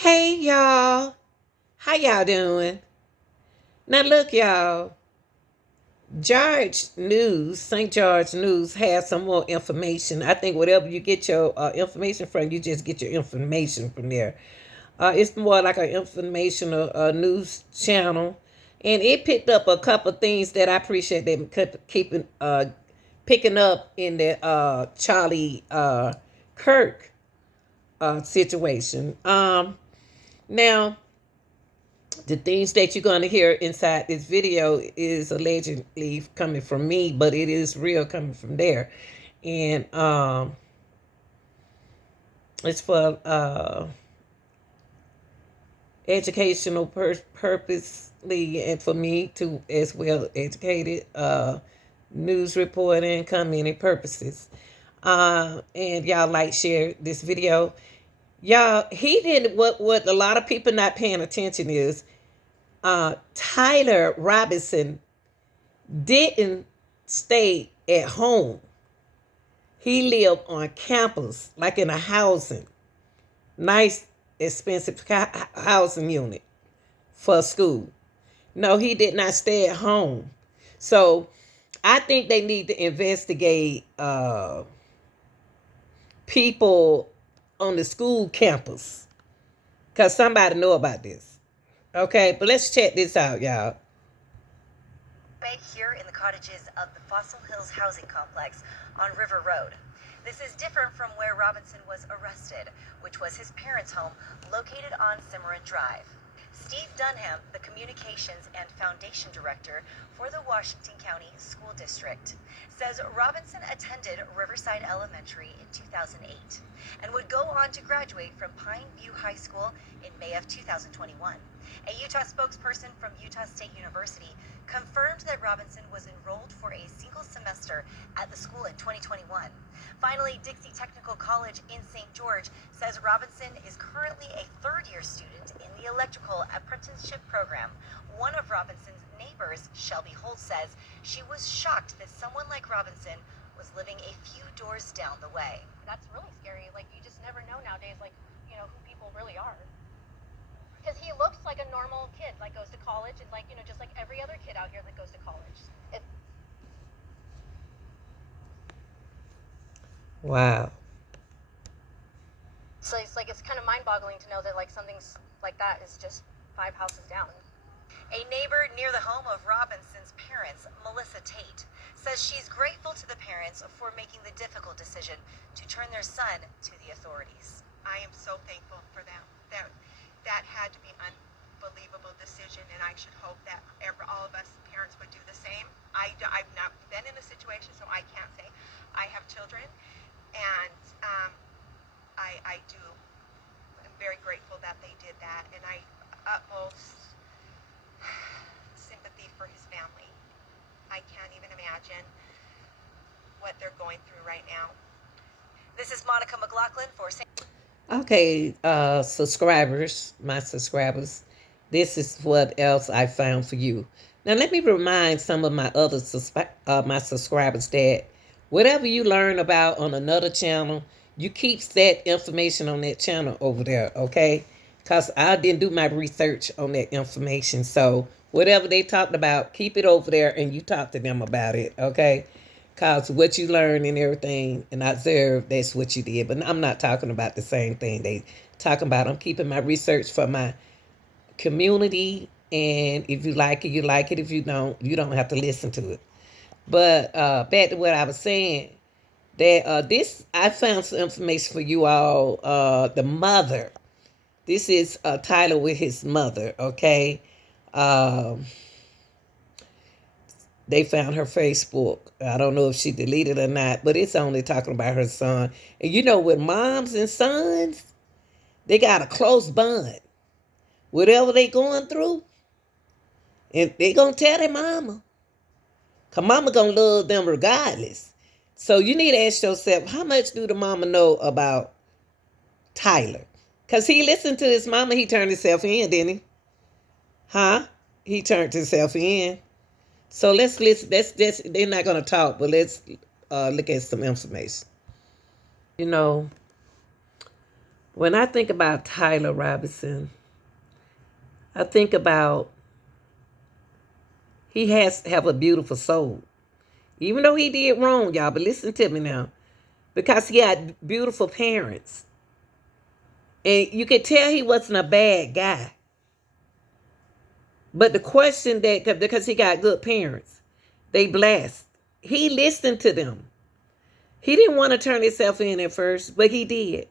Hey y'all, how y'all doing? Now look y'all, St. George News has some more information. I think whatever you get your information from, you just get your information from there. It's more like an informational news channel, and it picked up a couple of things that I appreciate them keeping picking up in the Charlie Kirk situation. Now the things that you're going to hear inside this video is allegedly coming from me, but it is real coming from there. And it's for educational purposely, and for me to as well educated news reporting community purposes. And y'all like share this video. Y'all, he did what a lot of people not paying attention is Tyler Robinson didn't stay at home. He lived on campus, like in a housing, nice, expensive housing unit for school. No, he did not stay at home. So I think they need to investigate people on the school campus because somebody know about this. Okay, but let's check this out, y'all. Here in the cottages of the Fossil Hills housing complex on River Road. This is different from where Robinson was arrested, which was his parents' home located on Cimarron Drive. Steve Dunham, the Communications and Foundation Director for the Washington County School District, says Robinson attended Riverside Elementary in 2008 and would go on to graduate from Pine View High School in May of 2021. A Utah spokesperson from Utah State University confirmed that Robinson was enrolled for a single semester at the school in 2021. Finally, Dixie Technical College in St. George says Robinson is currently a third-year student in the electrical apprenticeship program. One of Robinson's neighbors, Shelby Holt, says she was shocked that someone like Robinson was living a few doors down the way. That's really scary. Like, you just never know nowadays, like, who people really are. Because he looks like a normal kid, like goes to college, and like, just like every other kid out here that goes to college. Wow. So it's kind of mind-boggling to know that like something's like that is just 5 houses down. A neighbor near the home of Robinson's parents, Melissa Tate, says she's grateful to the parents for making the difficult decision to turn their son to the authorities. I am so thankful for them. That had to be an unbelievable decision, and I should hope that all of us parents would do the same. I've not been in a situation, so I can't say. I have children, and I am very grateful that they did that, and I utmost sympathy for his family. I can't even imagine what they're going through right now. This is Monica McLaughlin for St. Okay, my subscribers, this is what else I found for you. Now, let me remind some of my other my subscribers that whatever you learn about on another channel, you keep that information on that channel over there, okay? Because I didn't do my research on that information. So whatever they talked about, keep it over there and you talk to them about it, okay? Because what you learn and everything and observe, that's what you did. But I'm not talking about the same thing they talking about. I'm keeping my research for my community. And if you like it, you like it. If you don't have to listen to it. But back to what I was saying, that I found some information for you all. The mother. This is Tyler with his mother, okay? They found her Facebook. I don't know if she deleted or not, but it's only talking about her son. And with moms and sons, they got a close bond. Whatever they going through, and they going to tell their mama. Because mama going to love them regardless. So you need to ask yourself, how much do the mama know about Tyler? Because he listened to his mama. He turned himself in, didn't he? Huh? He turned himself in. So let's listen. They're not going to talk, but let's look at some information. When I think about Tyler Robinson, I think about he has to have a beautiful soul. Even though he did wrong, y'all, but listen to me now. Because he had beautiful parents. And you could tell he wasn't a bad guy. But the question that, because he got good parents, they blessed. He listened to them. He didn't want to turn himself in at first, but he did.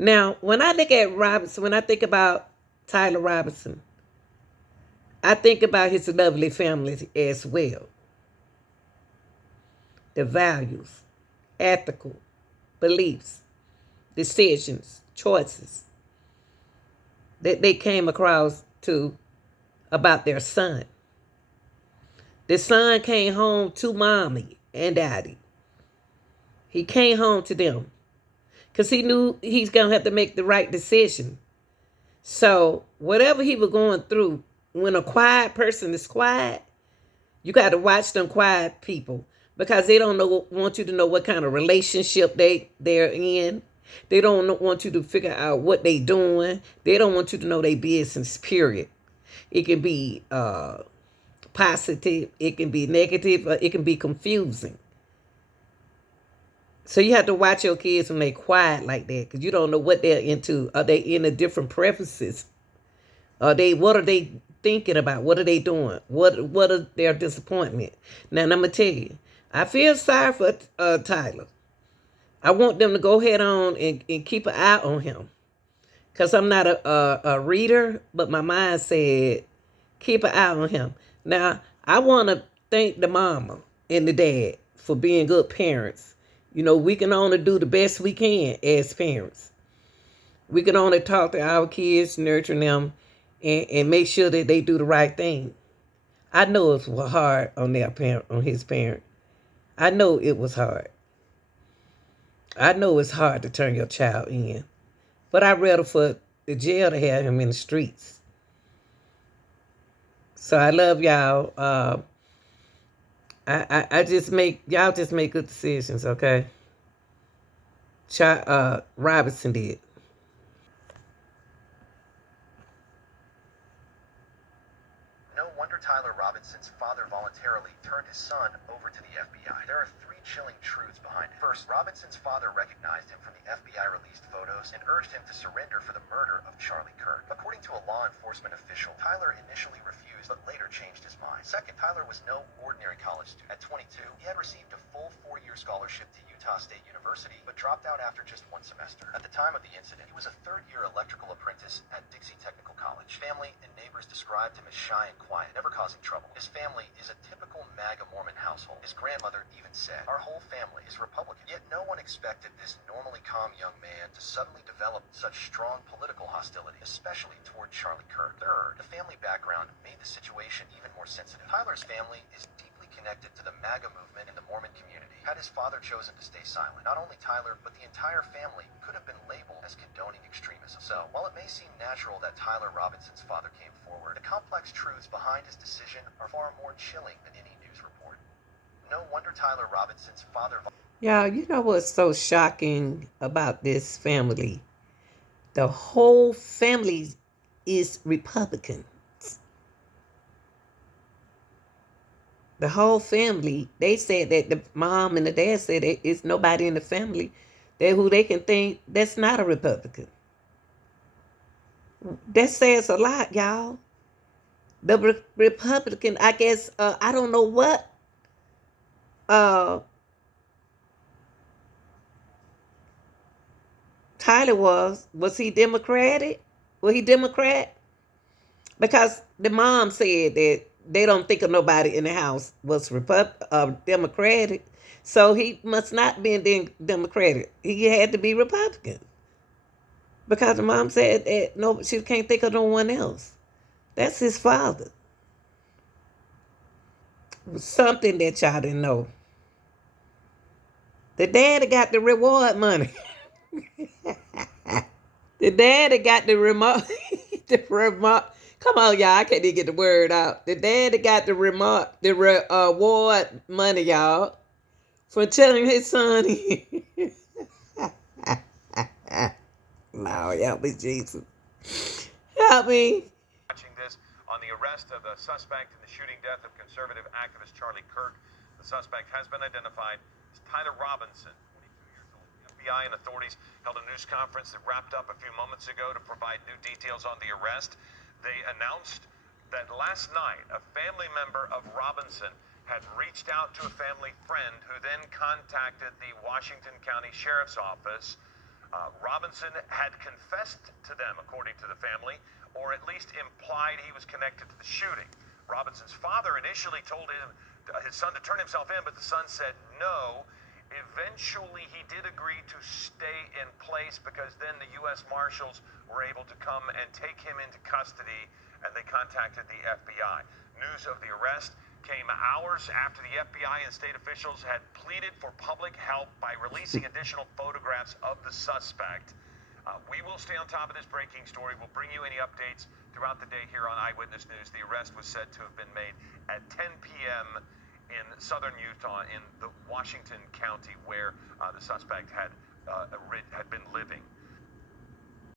Now, when I look at Robinson, when I think about Tyler Robinson, I think about his lovely family as well. The values, ethical beliefs, decisions, choices that they came across to about their son. The son came home to mommy and daddy. He came home to them because he knew he's going to have to make the right decision. So whatever he was going through, when a quiet person is quiet, you got to watch them quiet people because they don't want you to know what kind of relationship they're in. They don't want you to figure out what they doing. They don't want you to know their business, period. It can be positive, it can be negative, or it can be confusing. So you have to watch your kids when they quiet like that because you don't know what they're into. Are they into different preferences? What are they thinking about? What are they doing? What are their disappointment? Now, I'm gonna tell you, I feel sorry for Tyler. I want them to go head on and keep an eye on him. Because I'm not a reader, but my mind said, keep an eye on him. Now, I want to thank the mama and the dad for being good parents. You know, we can only do the best we can as parents. We can only talk to our kids, nurture them, and make sure that they do the right thing. I know it was hard on their parent, on his parent. I know it was hard. I know it's hard to turn your child in. But I'd rather for the jail to have him in the streets. So I love y'all. I just make y'all just make good decisions, okay? Robinson did. No wonder Tyler Robinson's father voluntarily turned his son over to the FBI. There are three chilling truths behind it. First, Robinson's father recognized him from the FBI released photos and urged him to surrender for the murder of Charlie Kirk. According to a law enforcement official, Tyler initially refused but later changed his mind. Second, Tyler was no ordinary college student. At 22, he had received a full 4-year scholarship to Utah State University but dropped out after just one semester. At the time of the incident, he was a third-year electrical apprentice at Dixie Technical College. Family and neighbors described him as shy and quiet, never causing trouble. His family is a typical MAGA Mormon household. His grandmother even said, "Our whole family is Republican." Yet no one expected this normally calm young man to suddenly develop such strong political hostility, especially toward Charlie Kirk. Third, the family background made the situation even more sensitive. Tyler's family is deeply connected to the MAGA movement in the Mormon community. Had his father chosen to stay silent, not only Tyler, but the entire family could have been labeled as condoning extremism. So, while it may seem natural that Tyler Robinson's father came forward, the complex truths behind his decision are far more chilling than any news report. No wonder Tyler Robinson's father... Y'all, you know what's so shocking about this family? The whole family is Republican. The whole family, they said that the mom and the dad said that it's nobody in the family that who they can think that's not a Republican. That says a lot, y'all. The Republican, I guess, I don't know what Tyler was. Was he Democratic? Was he Democrat? Because the mom said that they don't think of nobody in the house was Democratic. So he must not be Democratic. He had to be Republican. Because the mom said that no, she can't think of no one else. That's his father. Something that y'all didn't know. The daddy got the reward money. The daddy got the remote. The remote. Come on, y'all. I can't even get the word out. The daddy got the remote, the reward money, y'all, for telling his son. Lord, help me, Jesus. Help me. Watching this on the arrest of the suspect in the shooting death of conservative activist Charlie Kirk. The suspect has been identified as Tyler Robinson, 22 years old. The FBI and authorities held a news conference that wrapped up a few moments ago to provide new details on the arrest. They announced that last night a family member of Robinson had reached out to a family friend who then contacted the Washington County Sheriff's Office. Robinson had confessed to them, according to the family, or at least implied he was connected to the shooting. Robinson's father initially told his son to turn himself in, but the son said no. Eventually, he did agree to stay in place because then the U.S. Marshals were able to come and take him into custody, and they contacted the FBI. News of the arrest came hours after the FBI and state officials had pleaded for public help by releasing additional photographs of the suspect. We will stay on top of this breaking story. We'll bring you any updates throughout the day here on Eyewitness News. The arrest was said to have been made at 10 p.m. in southern Utah in the Washington County where the suspect had been living.